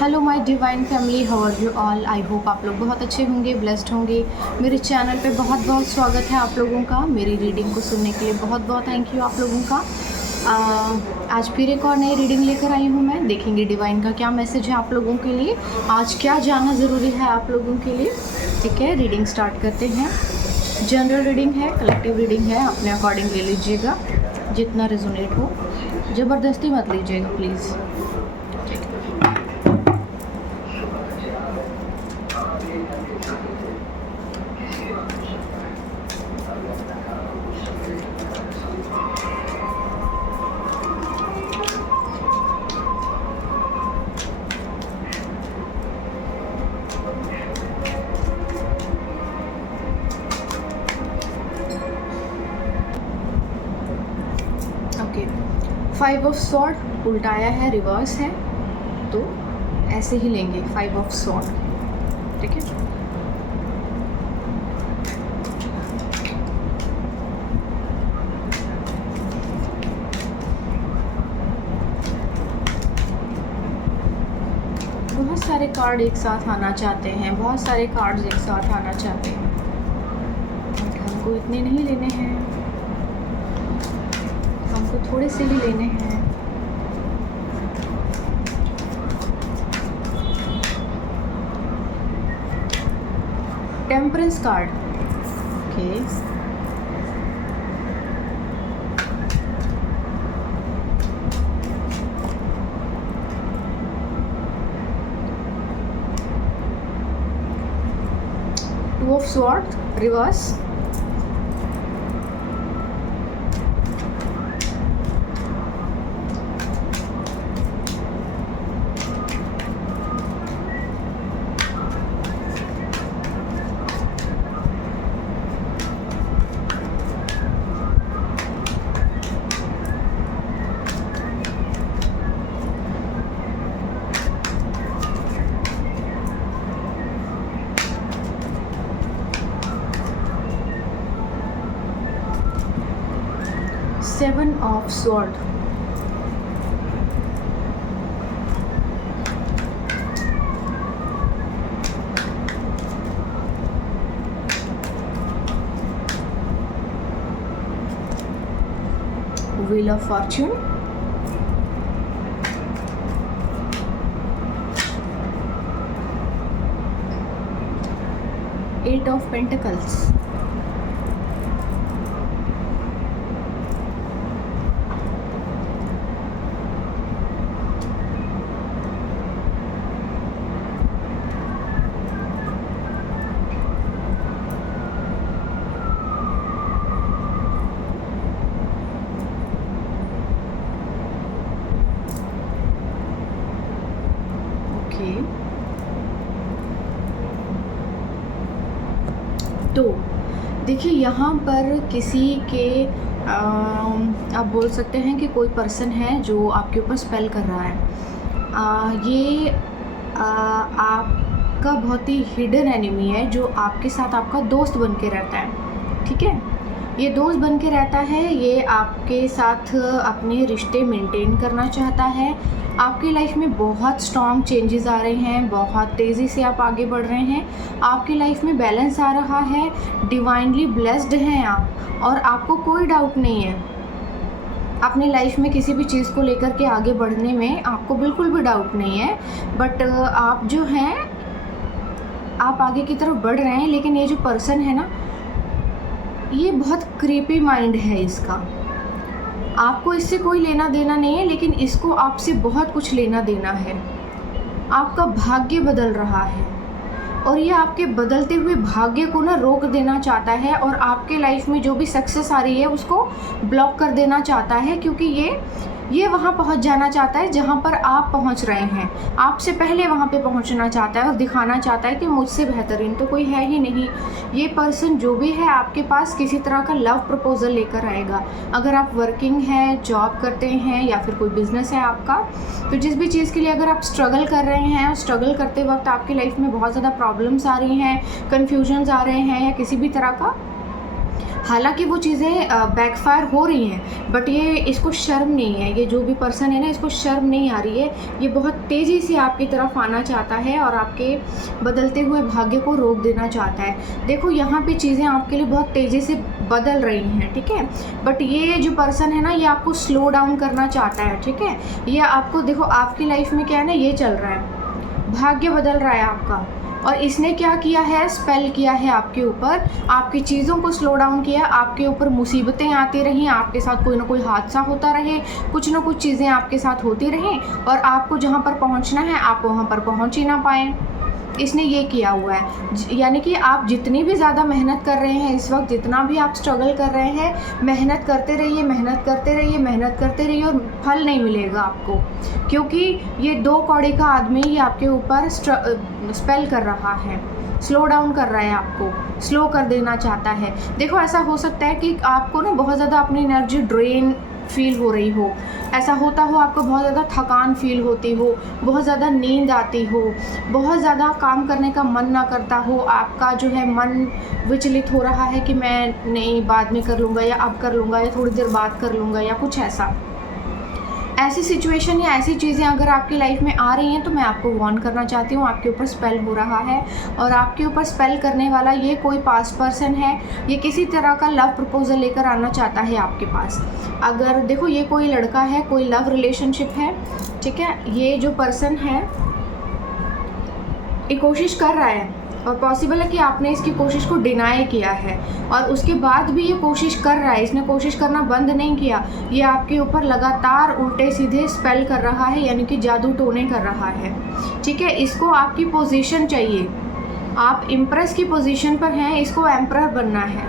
Hello my divine family, how are you all. I hope आप लोग बहुत अच्छे होंगे, ब्लेस्ड होंगे। मेरे चैनल पे बहुत बहुत स्वागत है आप लोगों का। मेरी रीडिंग को सुनने के लिए बहुत बहुत थैंक यू आप लोगों का। आज फिर एक और नई रीडिंग लेकर आई हूँ मैं। देखेंगे डिवाइन का क्या मैसेज है आप लोगों के लिए, आज क्या जानना ज़रूरी है आप लोगों के लिए। ठीक है, रीडिंग स्टार्ट करते हैं। जनरल रीडिंग है, कलेक्टिव रीडिंग है, अपने अकॉर्डिंग ले लीजिएगा, जितना रेजोनेट हो। ज़बरदस्ती मत लीजिएगा प्लीज़। ओके, 5 ऑफ स्वॉर्ड उल्टाया है, रिवर्स है, तो ऐसे ही लेंगे 5 ऑफ स्वॉर्ड। ठीक है, बहुत सारे कार्ड एक साथ आना चाहते हैं, बहुत सारे कार्ड्स एक साथ आना चाहते हैं, बट हमको इतने नहीं लेने हैं, हमको थोड़े से ही लेने हैं। Temperance card, okay, two of sword reverse, seven of sword, wheel of fortune, eight of pentacles, तो देखिए यहाँ पर किसी के आप बोल सकते हैं कि कोई पर्सन है जो आपके ऊपर स्पेल कर रहा है। ये आपका बहुत ही हिडन एनिमी है, जो आपके साथ आपका दोस्त बन के रहता है। ठीक है, ये दोस्त बन के रहता है, ये आपके साथ अपने रिश्ते मेंटेन करना चाहता है। आपकी लाइफ में बहुत स्ट्रॉन्ग चेंजेस आ रहे हैं, बहुत तेज़ी से आप आगे बढ़ रहे हैं, आपकी लाइफ में बैलेंस आ रहा है, डिवाइनली ब्लेस्ड हैं आप, और आपको कोई डाउट नहीं है अपनी लाइफ में किसी भी चीज़ को लेकर के आगे बढ़ने में, आपको बिल्कुल भी डाउट नहीं है। बट आप जो हैं, आप आगे की तरफ बढ़ रहे हैं, लेकिन ये जो पर्सन है ना, ये बहुत क्रीपी माइंड है इसका। आपको इससे कोई लेना देना नहीं है, लेकिन इसको आपसे बहुत कुछ लेना देना है। आपका भाग्य बदल रहा है, और ये आपके बदलते हुए भाग्य को ना रोक देना चाहता है, और आपके लाइफ में जो भी सक्सेस आ रही है उसको ब्लॉक कर देना चाहता है, क्योंकि ये वहाँ पहुँच जाना चाहता है जहाँ पर आप पहुँच रहे हैं। आपसे पहले वहाँ पे पहुँचना चाहता है और दिखाना चाहता है कि मुझसे बेहतरीन तो कोई है ही नहीं। ये पर्सन जो भी है आपके पास किसी तरह का लव प्रपोजल लेकर आएगा। अगर आप वर्किंग हैं, जॉब करते हैं, या फिर कोई बिज़नेस है आपका, तो जिस भी चीज़ के लिए अगर आप स्ट्रगल कर रहे हैं और स्ट्रगल करते वक्त आपकी लाइफ में बहुत ज़्यादा प्रॉब्लम्स आ रही हैं, कन्फ्यूजन्स आ रहे हैं, या किसी भी तरह का हालांकि वो चीज़ें बैकफायर हो रही हैं, बट ये इसको शर्म नहीं है, ये जो भी पर्सन है ना, इसको शर्म नहीं आ रही है। ये बहुत तेज़ी से आपकी तरफ आना चाहता है और आपके बदलते हुए भाग्य को रोक देना चाहता है। देखो यहाँ पे चीज़ें आपके लिए बहुत तेज़ी से बदल रही हैं, ठीक है, बट ये जो पर्सन है ना, ये आपको स्लो डाउन करना चाहता है, ठीक है। ये आपको, देखो आपकी लाइफ में क्या है ना, ये चल रहा है, भाग्य बदल रहा है आपका, और इसने क्या किया है, स्पेल किया है आपके ऊपर, आपकी चीज़ों को स्लो डाउन किया, आपके ऊपर मुसीबतें आती रहीं, आपके साथ कोई ना कोई हादसा होता रहे, कुछ ना कुछ चीज़ें आपके साथ होती रहें, और आपको जहाँ पर पहुँचना है आप वहाँ पर पहुँच ही ना पाएँ। इसने ये किया हुआ है। यानी कि आप जितनी भी ज़्यादा मेहनत कर रहे हैं इस वक्त, जितना भी आप स्ट्रगल कर रहे हैं, मेहनत करते रहिए, मेहनत करते रहिए, मेहनत करते रहिए, और फल नहीं मिलेगा आपको, क्योंकि ये 2 कौड़ी का आदमी ये आपके ऊपर स्पेल कर रहा है, स्लो डाउन कर रहा है, आपको स्लो कर देना चाहता है। देखो ऐसा हो सकता है कि आपको ना बहुत ज़्यादा अपनी एनर्जी ड्रेन फील हो रही हो, ऐसा होता हो, आपको बहुत ज़्यादा थकान फील होती हो, बहुत ज़्यादा नींद आती हो, बहुत ज़्यादा काम करने का मन ना करता हो, आपका जो है मन विचलित हो रहा है कि मैं नहीं, बाद में कर लूँगा, या अब कर लूँगा, या थोड़ी देर बाद कर लूँगा, या कुछ ऐसा। ऐसी सिचुएशन या ऐसी चीज़ें अगर आपकी लाइफ में आ रही हैं तो मैं आपको वार्न करना चाहती हूँ, आपके ऊपर स्पेल हो रहा है, और आपके ऊपर स्पेल करने वाला ये कोई पास्ट पर्सन है, ये किसी तरह का लव प्रपोजल लेकर आना चाहता है आपके पास। अगर देखो ये कोई लड़का है, कोई लव रिलेशनशिप है, ठीक है, ये जो पर्सन है ये कोशिश कर रहा है, और पॉसिबल है कि आपने इसकी कोशिश को डिनाई किया है, और उसके बाद भी ये कोशिश कर रहा है, इसने कोशिश करना बंद नहीं किया, ये आपके ऊपर लगातार उल्टे सीधे स्पेल कर रहा है, यानी कि जादू टोने कर रहा है, ठीक है। इसको आपकी पोजीशन चाहिए, आप इम्प्रेस की पोजीशन पर हैं, इसको एम्परर बनना है,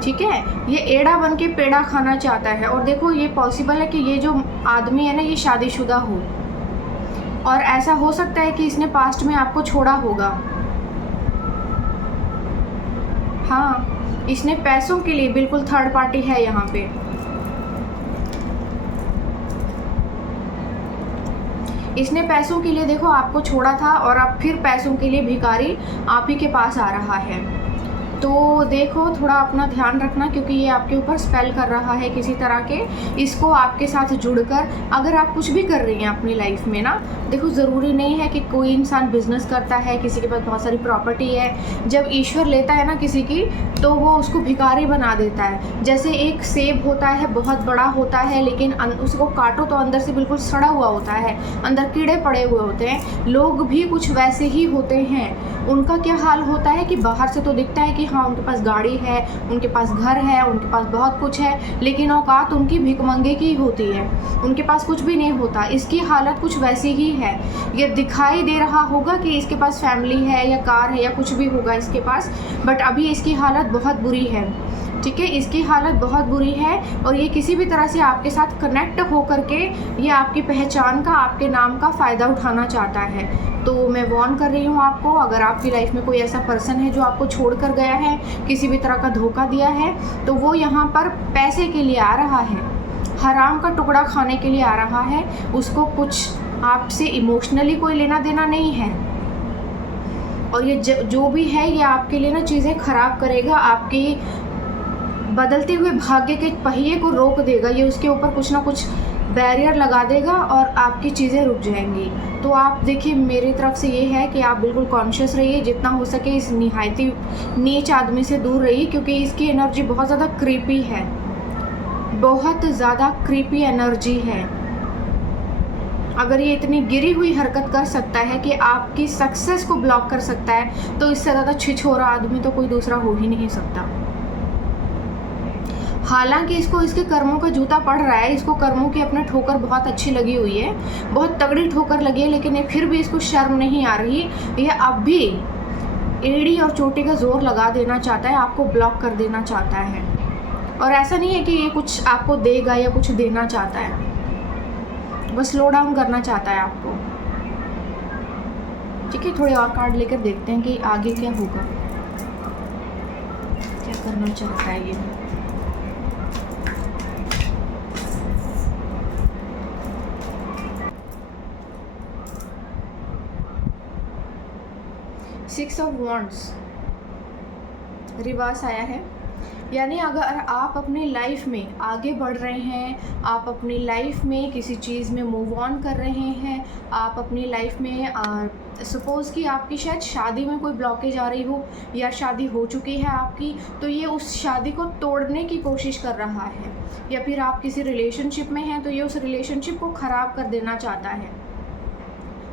ठीक है। ये एड़ा बन के पेड़ा खाना चाहता है, और देखो ये पॉसिबल है कि ये जो आदमी है ना, ये शादीशुदा हो, और ऐसा हो सकता है कि इसने पास्ट में आपको छोड़ा होगा। हाँ, इसने पैसों के लिए, बिल्कुल थर्ड पार्टी है यहाँ पे, इसने पैसों के लिए देखो आपको छोड़ा था, और अब फिर पैसों के लिए भिखारी आप ही के पास आ रहा है। तो देखो थोड़ा अपना ध्यान रखना, क्योंकि ये आपके ऊपर स्पेल कर रहा है किसी तरह के। इसको आपके साथ जुड़कर अगर आप कुछ भी कर रही हैं अपनी लाइफ में ना, देखो ज़रूरी नहीं है कि कोई इंसान बिजनेस करता है, किसी के पास बहुत सारी प्रॉपर्टी है, जब ईश्वर लेता है ना किसी की, तो वो उसको भिखारी बना देता है। जैसे एक सेब होता है, बहुत बड़ा होता है, लेकिन उसको काटो तो अंदर से बिल्कुल सड़ा हुआ होता है, अंदर कीड़े पड़े हुए होते हैं। लोग भी कुछ वैसे ही होते हैं। उनका क्या हाल होता है कि बाहर से तो दिखता है कि हाँ उनके पास गाड़ी है, उनके पास घर है, उनके पास बहुत कुछ है, लेकिन औकात उनकी भिखमंगे की होती है, उनके पास कुछ भी नहीं होता। इसकी हालत कुछ वैसी ही है। ये दिखाई दे रहा होगा कि इसके पास फैमिली है या कार है या कुछ भी होगा इसके पास, बट अभी इसकी हालत बहुत बुरी है, ठीक है, इसकी हालत बहुत बुरी है। और ये किसी भी तरह से आपके साथ कनेक्ट होकर के ये आपकी पहचान का, आपके नाम का फ़ायदा उठाना चाहता है। तो मैं वार्न कर रही हूँ आपको, अगर आपकी लाइफ में कोई ऐसा पर्सन है जो आपको छोड़ कर गया है, किसी भी तरह का धोखा दिया है, तो वो यहाँ पर पैसे के लिए आ रहा है, हराम का टुकड़ा खाने के लिए आ रहा है। उसको कुछ आपसे इमोशनली कोई लेना देना नहीं है, और ये जो भी है ये आपके लिए ना चीज़ें ख़राब करेगा, आपकी बदलते हुए भाग्य के पहिए को रोक देगा, ये उसके ऊपर कुछ ना कुछ बैरियर लगा देगा और आपकी चीज़ें रुक जाएंगी। तो आप देखिए, मेरी तरफ से ये है कि आप बिल्कुल कॉन्शियस रहिए, जितना हो सके इस निहायती नीच आदमी से दूर रहिए, क्योंकि इसकी एनर्जी बहुत ज़्यादा क्रीपी है, बहुत ज़्यादा क्रीपी एनर्जी है। अगर ये इतनी गिरी हुई हरकत कर सकता है कि आपकी सक्सेस को ब्लॉक कर सकता है, तो इससे ज़्यादा छिछोरा आदमी तो कोई दूसरा हो ही नहीं सकता। हालांकि इसको इसके कर्मों का जूता पड़ रहा है, इसको कर्मों की अपने ठोकर बहुत अच्छी लगी हुई है, बहुत तगड़ी ठोकर लगी है, लेकिन ये फिर भी इसको शर्म नहीं आ रही। ये अब भी एड़ी और चोटी का जोर लगा देना चाहता है, आपको ब्लॉक कर देना चाहता है। और ऐसा नहीं है कि ये कुछ आपको देगा या कुछ देना चाहता है, बस स्लो डाउन करना चाहता है आपको, ठीक है। थोड़े और कार्ड लेकर देखते हैं कि आगे क्या होगा, क्या करना चाहता है ये। सिक्स ऑफ वॉन्ड्स रिवर्स आया है, यानी अगर आप अपनी लाइफ में आगे बढ़ रहे हैं, आप अपनी लाइफ में किसी चीज़ में मूव ऑन कर रहे हैं, आप अपनी लाइफ में सपोज़ कि आपकी शायद शादी में कोई ब्लॉकेज आ रही हो या शादी हो चुकी है आपकी, तो ये उस शादी को तोड़ने की कोशिश कर रहा है। या फिर आप किसी रिलेशनशिप में हैं तो ये उस रिलेशनशिप को ख़राब कर देना चाहता है।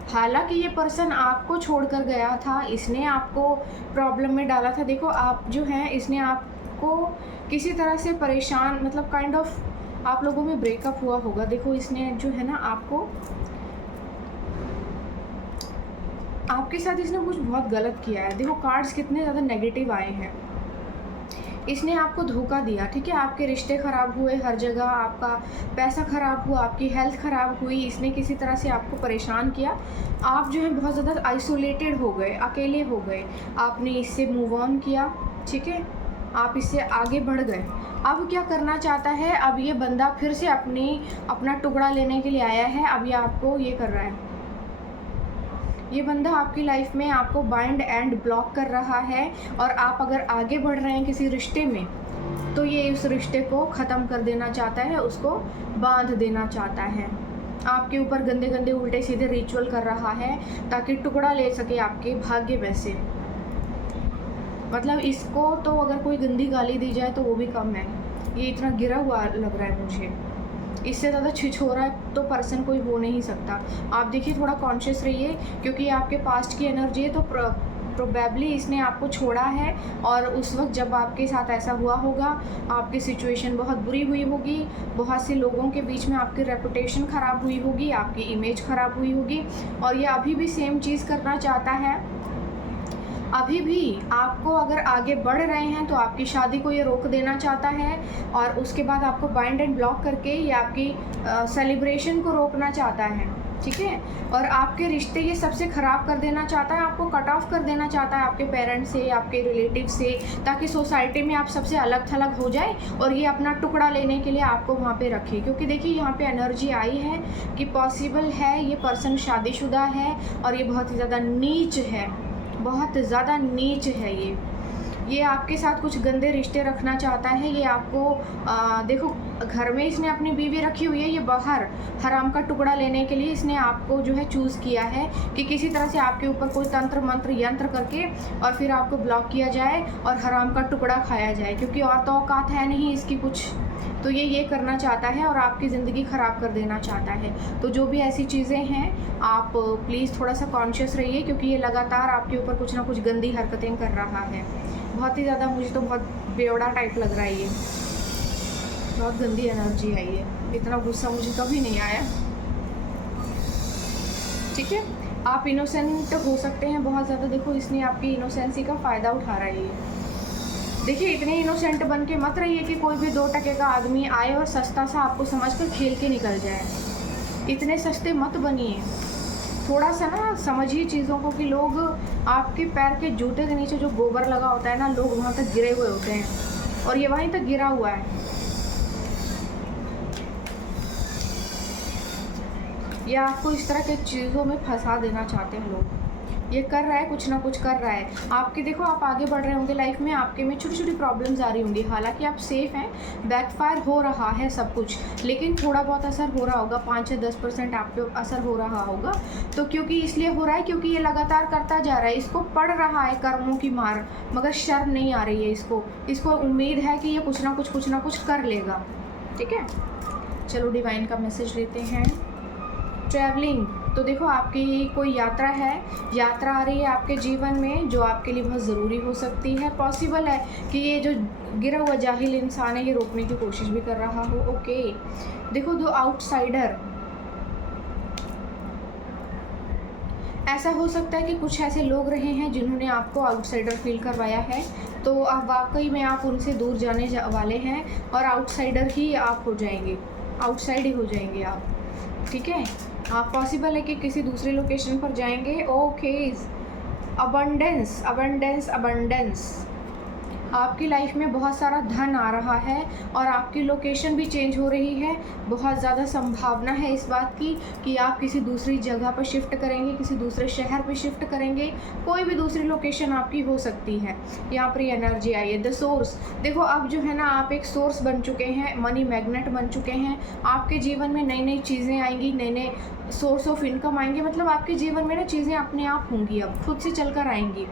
हालांकि ये पर्सन आपको छोड़कर गया था, इसने आपको प्रॉब्लम में डाला था। देखो आप जो हैं, इसने आपको किसी तरह से परेशान, मतलब काइंड ऑफ आप लोगों में ब्रेकअप हुआ होगा। देखो इसने जो है ना आपके साथ इसने कुछ बहुत गलत किया है। देखो कार्ड्स कितने ज़्यादा नेगेटिव आए हैं। इसने आपको धोखा दिया, ठीक है। आपके रिश्ते ख़राब हुए, हर जगह आपका पैसा ख़राब हुआ, आपकी हेल्थ ख़राब हुई। इसने किसी तरह से आपको परेशान किया। आप जो है बहुत ज़्यादा आइसोलेटेड हो गए, अकेले हो गए। आपने इससे मूव ऑन किया, ठीक है, आप इससे आगे बढ़ गए। अब क्या करना चाहता है, अब ये बंदा फिर से अपना टुकड़ा लेने के लिए आया है। अब ये आपको ये कर रहा है, ये बंदा आपकी लाइफ में आपको बाइंड एंड ब्लॉक कर रहा है। और आप अगर आगे बढ़ रहे हैं किसी रिश्ते में, तो ये उस रिश्ते को ख़त्म कर देना चाहता है, उसको बांध देना चाहता है। आपके ऊपर गंदे गंदे उल्टे सीधे रिचुअल कर रहा है ताकि टुकड़ा ले सके आपके भाग्य में से। मतलब इसको तो अगर कोई गंदी गाली दी जाए तो वो भी कम है। ये इतना गिरा हुआ लग रहा है मुझे। इससे ज़्यादा छिछोरा तो पर्सन कोई हो नहीं सकता। आप देखिए, थोड़ा कॉन्शियस रहिए, क्योंकि आपके पास्ट की एनर्जी है। तो प्रोबेबली इसने आपको छोड़ा है, और उस वक्त जब आपके साथ ऐसा हुआ होगा, आपकी सिचुएशन बहुत बुरी हुई होगी। बहुत से लोगों के बीच में आपकी रेपुटेशन ख़राब हुई होगी, आपकी इमेज ख़राब हुई होगी। और ये अभी भी सेम चीज़ करना चाहता है। अभी भी आपको अगर आगे बढ़ रहे हैं तो आपकी शादी को ये रोक देना चाहता है, और उसके बाद आपको बाइंड एंड ब्लॉक करके ये आपकी सेलिब्रेशन को रोकना चाहता है, ठीक है। और आपके रिश्ते ये सबसे ख़राब कर देना चाहता है, आपको कट ऑफ कर देना चाहता है आपके पेरेंट्स से, आपके रिलेटिव से, ताकि सोसाइटी में आप सबसे अलग थलग हो जाए और ये अपना टुकड़ा लेने के लिए आपको वहाँ पे रखे। क्योंकि देखिए यहाँ पे एनर्जी आई है कि पॉसिबल है ये पर्सन शादीशुदा है, और ये बहुत ही ज़्यादा नीच है, बहुत ज़्यादा नीच है। ये आपके साथ कुछ गंदे रिश्ते रखना चाहता है। ये आपको देखो, घर में इसने अपनी बीवी रखी हुई है, ये बाहर हराम का टुकड़ा लेने के लिए इसने आपको जो है चूज़ किया है कि किसी तरह से आपके ऊपर कोई तंत्र मंत्र यंत्र करके और फिर आपको ब्लॉक किया जाए और हराम का टुकड़ा खाया जाए। क्योंकि और तो औकात है नहीं इसकी कुछ, तो ये करना चाहता है और आपकी ज़िंदगी ख़राब कर देना चाहता है। तो जो भी ऐसी चीज़ें हैं, आप प्लीज़ थोड़ा सा कॉन्शियस रहिए, क्योंकि ये लगातार आपके ऊपर कुछ ना कुछ गंदी हरकतें कर रहा है। बहुत ही ज़्यादा, मुझे तो बहुत बेवड़ा टाइप लग रहा है ये, बहुत गंदी एनर्जी है ये। इतना गुस्सा मुझे कभी नहीं आया, ठीक है। आप इनोसेंट हो सकते हैं बहुत ज़्यादा। देखो इसने आपकी इनोसेंसी का फ़ायदा उठा रहा है ये। देखिए इतने इनोसेंट बन के मत रहिए कि कोई भी 2 टके का आदमी आए और सस्ता सा आपको समझकर खेल के निकल जाए। इतने सस्ते मत बनिए। थोड़ा सा ना समझिए चीज़ों को कि लोग आपके पैर के जूते के नीचे जो गोबर लगा होता है ना, लोग वहाँ तक गिरे हुए होते हैं, और ये वहीं तक गिरा हुआ है। ये आपको इस तरह के चीज़ों में फंसा देना चाहते हैं लोग। ये कर रहा है, कुछ ना कुछ कर रहा है आपके। देखो आप आगे बढ़ रहे होंगे लाइफ में, आपके में छोटी छोटी प्रॉब्लम्स आ रही होंगी। हालांकि आप सेफ़ हैं, बैकफायर हो रहा है सब कुछ, लेकिन थोड़ा बहुत असर हो रहा होगा, 5 से 10% आप पे असर हो रहा होगा। तो क्योंकि इसलिए हो रहा है क्योंकि ये लगातार करता जा रहा है, इसको पड़ रहा है कर्मों की मार, मगर शर्म नहीं आ रही है इसको उम्मीद है कि ये कुछ ना कुछ कर लेगा, ठीक है। चलो डिवाइन का मैसेज लेते हैं। ट्रैवलिंग, तो देखो आपकी कोई यात्रा आ रही है आपके जीवन में, जो आपके लिए बहुत ज़रूरी हो सकती है। पॉसिबल है कि ये जो गिरा हुआ जाहिल इंसान है ये रोकने की कोशिश भी कर रहा हो। ओके, देखो दो आउटसाइडर, ऐसा हो सकता है कि कुछ ऐसे लोग रहे हैं जिन्होंने आपको आउटसाइडर फील करवाया है, तो अब वाकई में आप उनसे दूर जाने वाले हैं और आउटसाइडर ही आप हो जाएंगे, आउटसाइड ही हो जाएंगे आप, ठीक है। आप पॉसिबल है कि किसी दूसरी लोकेशन पर जाएंगे। ओके, अबंडेंस, आपकी लाइफ में बहुत सारा धन आ रहा है और आपकी लोकेशन भी चेंज हो रही है। बहुत ज़्यादा संभावना है इस बात की कि आप किसी दूसरी जगह पर शिफ्ट करेंगे, किसी दूसरे शहर पर शिफ्ट करेंगे, कोई भी दूसरी लोकेशन आपकी हो सकती है। यहाँ पर ये एनर्जी आई है द सोर्स। देखो अब जो है ना, आप एक सोर्स बन चुके हैं, मनी मैग्नेट बन चुके हैं। आपके जीवन में नई नई चीज़ें आएंगी, नए नए सोर्स ऑफ इनकम आएंगे। मतलब आपके जीवन में ना चीज़ें अपने आप होंगी, अब खुद से चल कर आएंगी।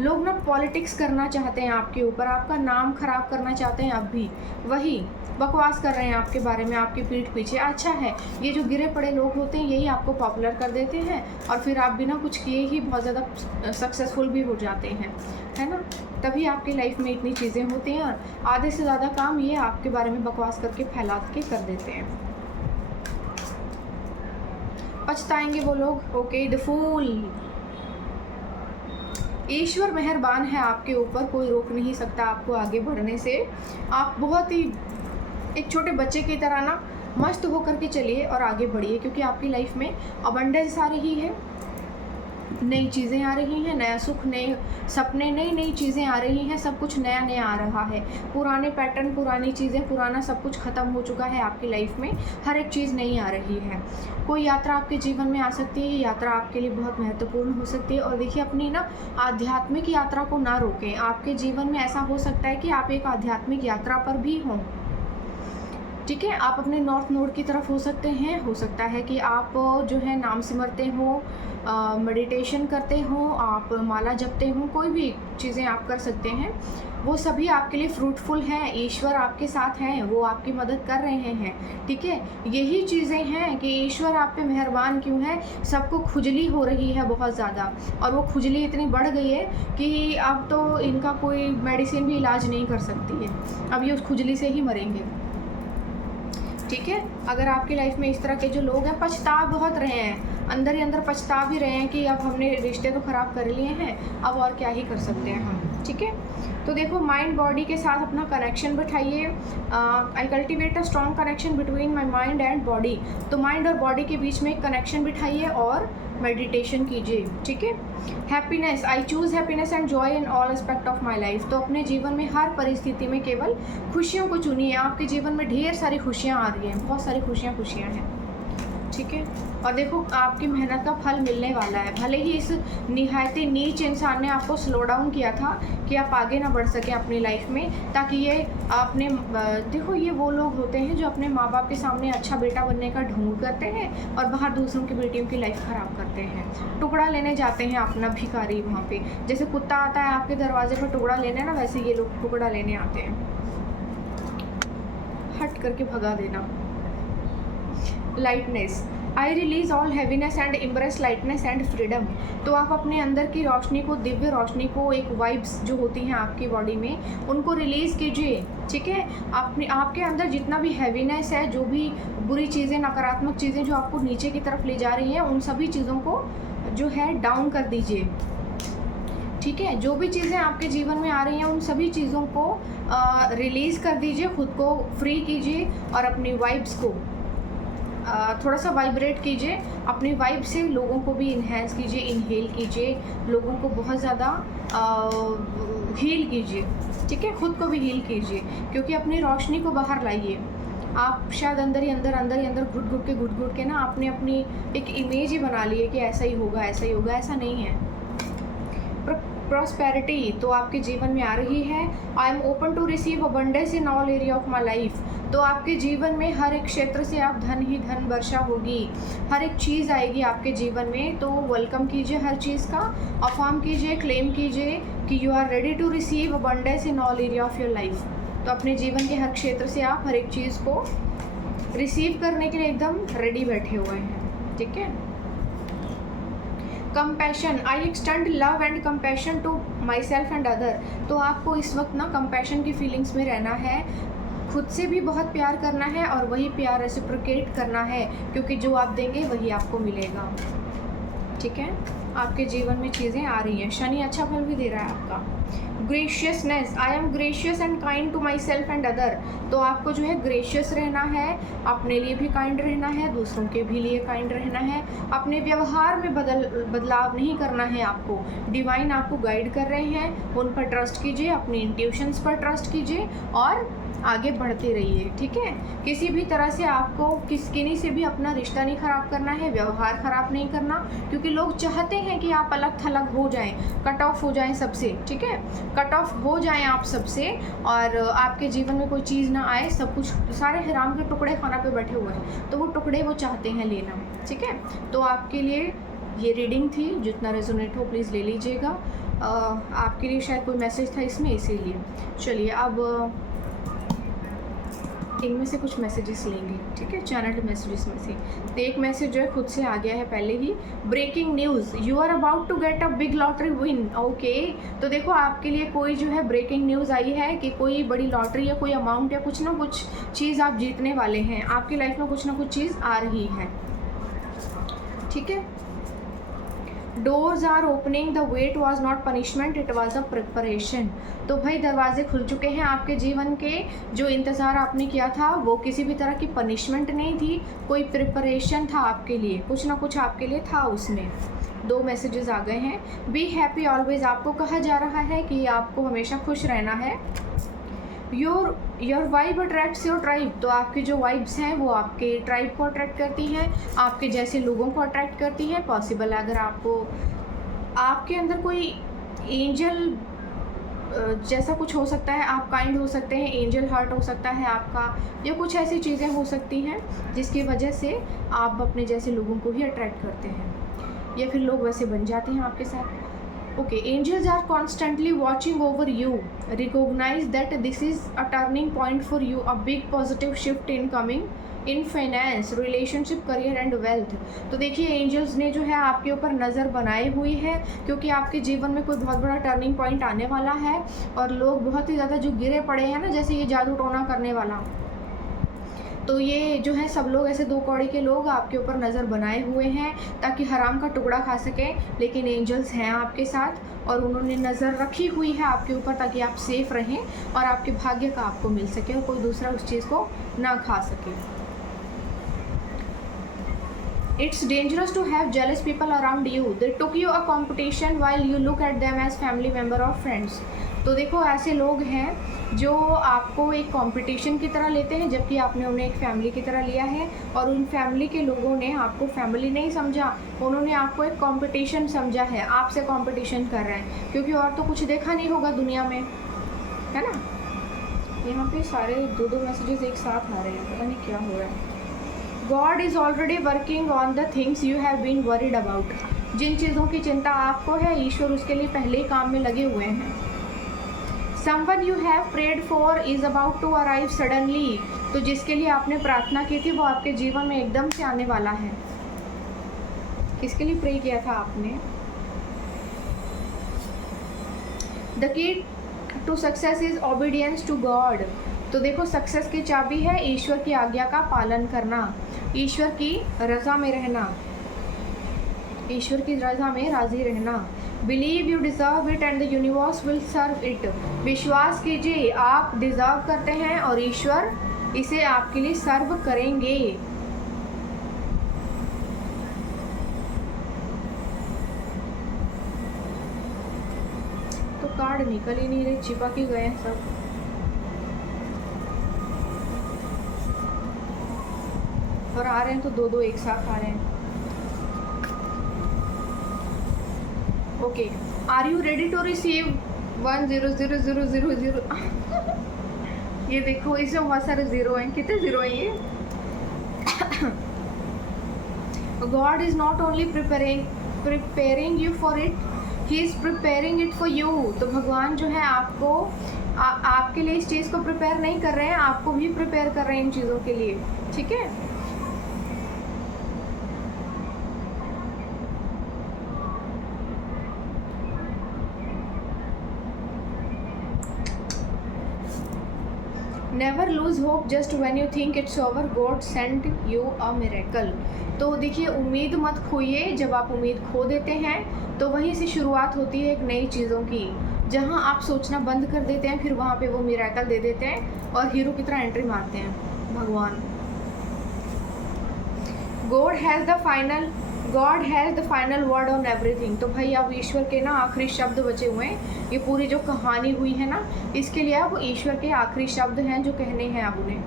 लोग ना पॉलिटिक्स करना चाहते हैं आपके ऊपर, आपका नाम खराब करना चाहते हैं, अब भी वही बकवास कर रहे हैं आपके बारे में, आपकी पीठ पीछे। अच्छा है, ये जो गिरे पड़े लोग होते हैं यही आपको पॉपुलर कर देते हैं और फिर आप बिना कुछ किए ही बहुत ज़्यादा सक्सेसफुल भी हो जाते हैं, है ना। तभी आपकी लाइफ में इतनी चीज़ें होती हैं और आधे से ज़्यादा काम ये आपके बारे में बकवास करके फैला के कर देते हैं। पछताएंगे वो लोग। Okay the fool. ईश्वर मेहरबान है आपके ऊपर, कोई रोक नहीं सकता आपको आगे बढ़ने से। आप बहुत ही एक छोटे बच्चे की तरह ना मस्त होकर के चलिए और आगे बढ़िए, क्योंकि आपकी लाइफ में अबंडेंस आ रही है, नई चीज़ें आ रही हैं, नया सुख, नए सपने, नई नई चीज़ें आ रही हैं, सब कुछ नया नया आ रहा है। पुराने पैटर्न, पुरानी चीज़ें, पुराना सब कुछ ख़त्म हो चुका है आपकी लाइफ में, हर एक चीज़ नई आ रही है। कोई यात्रा आपके जीवन में आ सकती है, यात्रा आपके लिए बहुत महत्वपूर्ण हो सकती है। और देखिए अपनी ना आध्यात्मिक यात्रा को ना रोकें। आपके जीवन में ऐसा हो सकता है कि आप एक आध्यात्मिक यात्रा पर भी हों, ठीक है। आप अपने नॉर्थ नोड की तरफ हो सकते हैं, हो सकता है कि आप जो है नाम सिमरते हो, मेडिटेशन करते हो, आप माला जपते हो, कोई भी चीज़ें आप कर सकते हैं। वो सभी आपके लिए फ्रूटफुल हैं, ईश्वर आपके साथ हैं, वो आपकी मदद कर रहे हैं, ठीक है। यही चीज़ें हैं कि ईश्वर आप पे मेहरबान क्यों है। सबको खुजली हो रही है बहुत ज़्यादा, और वो खुजली इतनी बढ़ गई है कि अब तो इनका कोई मेडिसिन भी इलाज नहीं कर सकती है, अब ये उस खुजली से ही मरेंगे, ठीक है। अगर आपकी लाइफ में इस तरह के जो लोग हैं, पछता बहुत रहे हैं, अंदर ही अंदर पछता भी रहे हैं कि अब हमने रिश्ते तो ख़राब कर लिए हैं, अब और क्या ही कर सकते हैं हम, ठीक है। तो देखो माइंड बॉडी के साथ अपना कनेक्शन बिठाइए। I cultivate a strong connection between my mind and body. तो माइंड और बॉडी के बीच में एक कनेक्शन बिठाइए और मेडिटेशन कीजिए, ठीक है। Happiness, I choose happiness and joy in all aspect of my life. तो अपने जीवन में हर परिस्थिति में केवल खुशियों को चुनिए। आपके जीवन में ढेर सारी खुशियाँ आ रही हैं, बहुत सारी खुशियाँ हैं, ठीक है। और देखो आपकी मेहनत का फल मिलने वाला है। भले ही इस निहायती नीच इंसान ने आपको स्लो डाउन किया था कि आप आगे ना बढ़ सकें अपनी लाइफ में, ताकि ये अपने देखो ये वो लोग होते हैं जो अपने माँ बाप के सामने अच्छा बेटा बनने का ढोंग करते हैं और बाहर दूसरों की बेटियों की लाइफ ख़राब करते हैं। टुकड़ा लेने जाते हैं अपना भिखारी वहाँ पे, जैसे कुत्ता आता है आपके दरवाजे पर टुकड़ा लेने ना, वैसे ये लोग टुकड़ा लेने आते हैं, हट करके भगा देना। Lightness, I release all heaviness and embrace lightness and freedom. तो आप अपने अंदर की रोशनी को, दिव्य रोशनी को, एक वाइब्स जो होती हैं आपकी बॉडी में, उनको रिलीज़ कीजिए, ठीक है। आपके अंदर जितना भी हैवीनेस है, जो भी बुरी चीज़ें, नकारात्मक चीज़ें जो आपको नीचे की तरफ ले जा रही हैं, उन सभी चीज़ों को जो है डाउन कर दीजिए, ठीक है। जो भी चीज़ें आपके जीवन में आ रही हैं उन सभी चीज़ों को रिलीज़ कर दीजिए, खुद को फ्री कीजिए और अपनी वाइब्स को थोड़ा सा वाइब्रेट कीजिए। अपनी वाइब से लोगों को भी इन्हेंस कीजिए, इनहेल कीजिए, लोगों को बहुत ज़्यादा हील कीजिए, ठीक है। खुद को भी हील कीजिए, क्योंकि अपनी रोशनी को बाहर लाइए। आप शायद अंदर ही अंदर घुट घुट के ना आपने अपनी एक इमेज ही बना ली है कि ऐसा ही होगा, ऐसा ही होगा। ऐसा नहीं है। प्रॉस्पेरिटी तो आपके जीवन में आ रही है। I am open to receive abundance in all area of my life. तो आपके जीवन में हर एक क्षेत्र से आप धन ही धन वर्षा होगी, हर एक चीज़ आएगी आपके जीवन में। तो वेलकम कीजिए हर चीज़ का, अफर्म कीजिए, क्लेम कीजिए कि you are ready to receive abundance in all area of your life. तो अपने जीवन के हर क्षेत्र से आप हर एक चीज़ को रिसीव करने के लिए एकदम रेडी बैठे हुए हैं, ठीक है। Compassion, I extend love and compassion to myself and other. तो आपको इस वक्त ना कंपैशन की फीलिंग्स में रहना है, खुद से भी बहुत प्यार करना है और वही प्यार रेसिप्रोकेट करना है, क्योंकि जो आप देंगे वही आपको मिलेगा, ठीक है। आपके जीवन में चीज़ें आ रही हैं, शनि अच्छा फल भी दे रहा है आपका। Graciousness, I am gracious and kind to myself and other. तो आपको जो है ग्रेशियस रहना है, अपने लिए भी काइंड रहना है, दूसरों के भी लिए काइंड रहना है, अपने व्यवहार में बदलाव नहीं करना है आपको। डिवाइन आपको गाइड कर रहे हैं, उन पर ट्रस्ट कीजिए, अपनी इंट्यूशंस पर ट्रस्ट कीजिए और आगे बढ़ते रहिए, ठीक है। किसी भी तरह से आपको किन्हीं से भी अपना रिश्ता नहीं ख़राब करना है, व्यवहार ख़राब नहीं करना, क्योंकि लोग चाहते हैं कि आप अलग थलग हो जाएं, कट ऑफ हो जाएं सबसे, ठीक है। कट ऑफ हो जाएं आप सबसे और आपके जीवन में कोई चीज़ ना आए, सब कुछ सारे हराम के टुकड़े खाना पे बैठे हुए हैं, तो वो टुकड़े वो चाहते हैं लेना, ठीक है। तो आपके लिए ये रीडिंग थी, जितना रेजोनेट हो प्लीज़ ले लीजिएगा। आपके लिए शायद कोई मैसेज था इसमें, इसीलिए। चलिए अब इनमें से कुछ मैसेजेस लेंगे, ठीक है, चैनल मैसेजेस में से। तो एक मैसेज जो है खुद से आ गया है पहले ही। Breaking news, you are about to get a big lottery win. Okay, तो देखो आपके लिए कोई जो है ब्रेकिंग न्यूज़ आई है कि कोई बड़ी लॉटरी या कोई अमाउंट या कुछ ना कुछ चीज़ आप जीतने वाले हैं। आपकी लाइफ में कुछ ना कुछ चीज़ आ रही है, ठीक है। Doors are opening, the wait was not punishment, it was a preparation. तो भाई दरवाजे खुल चुके हैं आपके जीवन के। जो इंतज़ार आपने किया था वो किसी भी तरह की पनिशमेंट नहीं थी, कोई प्रिपरेशन था आपके लिए, कुछ ना कुछ आपके लिए था उसमें। 2 मैसेजेस आ गए हैं। बी हैप्पी ऑलवेज, आपको कहा जा रहा है कि आपको हमेशा खुश रहना है। Your vibe attracts your tribe, तो आपकी जो वाइब्स हैं वो आपके ट्राइब को अट्रैक्ट करती हैं, आपके जैसे लोगों को अट्रैक्ट करती हैं। पॉसिबल है अगर आपको आपके अंदर कोई एंजल जैसा कुछ हो सकता है, आप काइंड हो सकते हैं, एंजल हार्ट हो सकता है आपका, या कुछ ऐसी चीज़ें हो सकती हैं जिसकी वजह से आप अपने जैसे लोगों को ही अट्रैक्ट करते हैं, या फिर लोग वैसे बन जाते हैं आपके साथ। Okay, angels are constantly watching over you. Recognize that this is a turning point for you, a big positive shift incoming in finance, relationship, career and wealth. तो देखिए एंजल्स ने जो है आपके ऊपर नज़र बनाई हुई है, क्योंकि आपके जीवन में कोई बहुत बड़ा टर्निंग पॉइंट आने वाला है और लोग बहुत ही ज़्यादा जो गिरे पड़े हैं ना, जैसे ये जादू टोना करने वाला, तो ये जो है सब लोग ऐसे 2 कौड़ी के लोग आपके ऊपर नज़र बनाए हुए हैं ताकि हराम का टुकड़ा खा सकें, लेकिन एंजल्स हैं आपके साथ और उन्होंने नज़र रखी हुई है आपके ऊपर ताकि आप सेफ़ रहें और आपके भाग्य का आपको मिल सके और कोई दूसरा उस चीज़ को ना खा सके। It's dangerous to have jealous people around you. They took you a competition while you look at them as family member or friends. तो देखो ऐसे लोग हैं जो आपको एक कंपटीशन की तरह लेते हैं, जबकि आपने उन्हें एक फैमिली की तरह लिया है और उन फैमिली के लोगों ने आपको फैमिली नहीं समझा, उन्होंने आपको एक कंपटीशन समझा है, आपसे कंपटीशन कर रहे हैं, क्योंकि और तो कुछ देखा नहीं होगा दुनिया में, है ना। यहाँ पे सारे 2 मैसेजेस एक साथ आ रहे हैं, पता नहीं क्या हो रहा है। God is already working on the things you have been worried about. जिन चीज़ों की चिंता आपको है, ईश्वर उसके लिए पहले ही काम में लगे हुए हैं। Someone you have prayed for is about to arrive suddenly. तो जिसके लिए आपने प्रार्थना की थी वो आपके जीवन में एकदम से आने वाला है। किसके लिए प्रे किया था आपने? The key to success is obedience to God. तो देखो सक्सेस की चाबी है ईश्वर की आज्ञा का पालन करना, ईश्वर की रज़ा में रहना, ईश्वर की रज़ा में राज़ी रहना। Believe you deserve it and the universe will serve it. विश्वास कीजिए आप डिज़र्व करते हैं और ईश्वर इसे आपके लिए सर्व करेंगे। तो कार्ड निकल ही नहीं रहे, चिपक ही गए हैं सब। और आ रहे हैं तो 2 एक साथ आ रहे हैं। Okay, are you ready to receive 1000000? ये देखो इसमें बहुत सारे 0 हैं, कितने 0 हैं ये? God is not only preparing you for it, he is preparing it for you. तो भगवान जो है आपको आपके लिए इस चीज़ को प्रिपेयर नहीं कर रहे हैं, आपको भी प्रिपेयर कर रहे हैं इन चीज़ों के लिए, ठीक है। Never lose hope just when you think it's over, God send you a miracle. तो देखिए उम्मीद मत खोइए, जब आप उम्मीद खो देते हैं तो वहीं से शुरुआत होती है एक नई चीज़ों की। जहाँ आप सोचना बंद कर देते हैं फिर वहाँ पे वो मिरेकल दे देते हैं और हीरो की तरह एंट्री मारते हैं भगवान। God has the final word on everything. तो भाई अब ईश्वर के ना आखिरी शब्द बचे हुए हैं। ये पूरी जो कहानी हुई है ना, इसके लिए अब ईश्वर के आखिरी शब्द हैं जो कहने हैं अब उन्हें,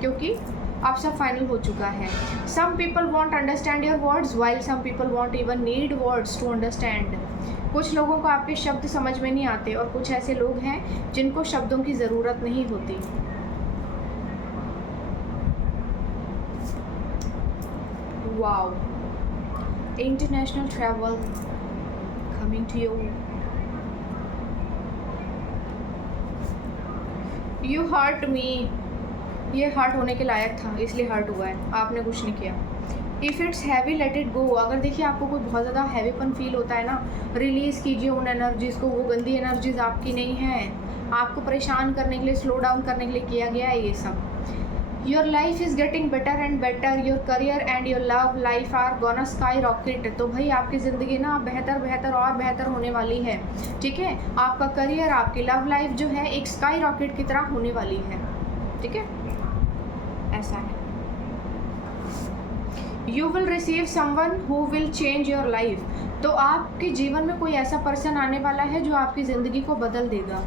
क्योंकि अब सब फाइनल हो चुका है। Some people won't understand your words while some people won't even need words to understand. कुछ लोगों को आपके शब्द समझ में नहीं आते और कुछ ऐसे लोग हैं जिनको शब्दों की ज़रूरत नहीं होती। Wow, international travel coming to you hurt me. ये हर्ट होने के लायक था इसलिए हर्ट हुआ है, आपने कुछ नहीं किया। If it's heavy let it go. अगर देखिए आपको कोई बहुत ज़्यादा हैवीपन फील होता है ना, रिलीज़ कीजिए उन एनर्जीज़ को। वो गंदी एनर्जीज़ आपकी नहीं हैं, आपको परेशान करने के लिए, स्लो डाउन करने के लिए किया गया है ये सब। Your life is getting better and better. Your career and your love life are gonna skyrocket. तो भाई आपकी ज़िंदगी ना बेहतर बेहतर और बेहतर होने वाली है, ठीक है। आपका करियर, आपकी लव लाइफ जो है एक स्काई रॉकेट की तरह होने वाली है, ठीक है, ऐसा है। You will receive someone who will change your life. तो आपके जीवन में कोई ऐसा पर्सन आने वाला है जो आपकी ज़िंदगी को बदल देगा।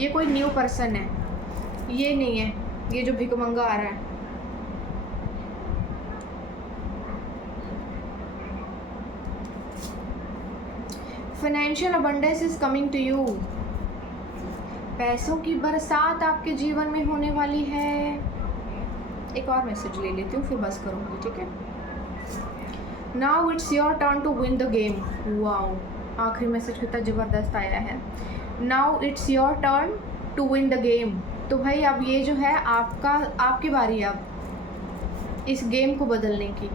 ये कोई न्यू पर्सन है, ये नहीं है ये जो भिकमंगा आ रहा है। Financial abundance is coming to you. पैसों की बरसात आपके जीवन में होने वाली है। एक और मैसेज ले लेती हूँ फिर बस करूँगी, ठीक है। Now it's your turn to win the game. Wow, आखिरी मैसेज कितना ज़बरदस्त आया है। Now it's your turn to win the game. तो भाई अब ये जो है आपकी बारी है अब इस गेम को बदलने की,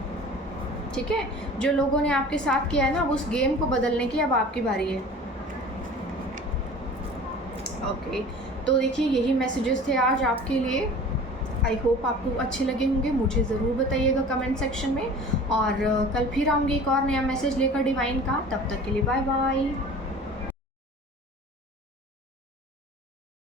ठीक है। जो लोगों ने आपके साथ किया है ना, अब उस गेम को बदलने की अब आपकी बारी है। ओके, तो देखिए यही मैसेजेस थे आज आपके लिए। आई होप आपको अच्छे लगे होंगे। मुझे ज़रूर बताइएगा कमेंट सेक्शन में, और कल फिर आऊँगी एक और नया मैसेज लेकर डिवाइन का। तब तक के लिए बाय बाय।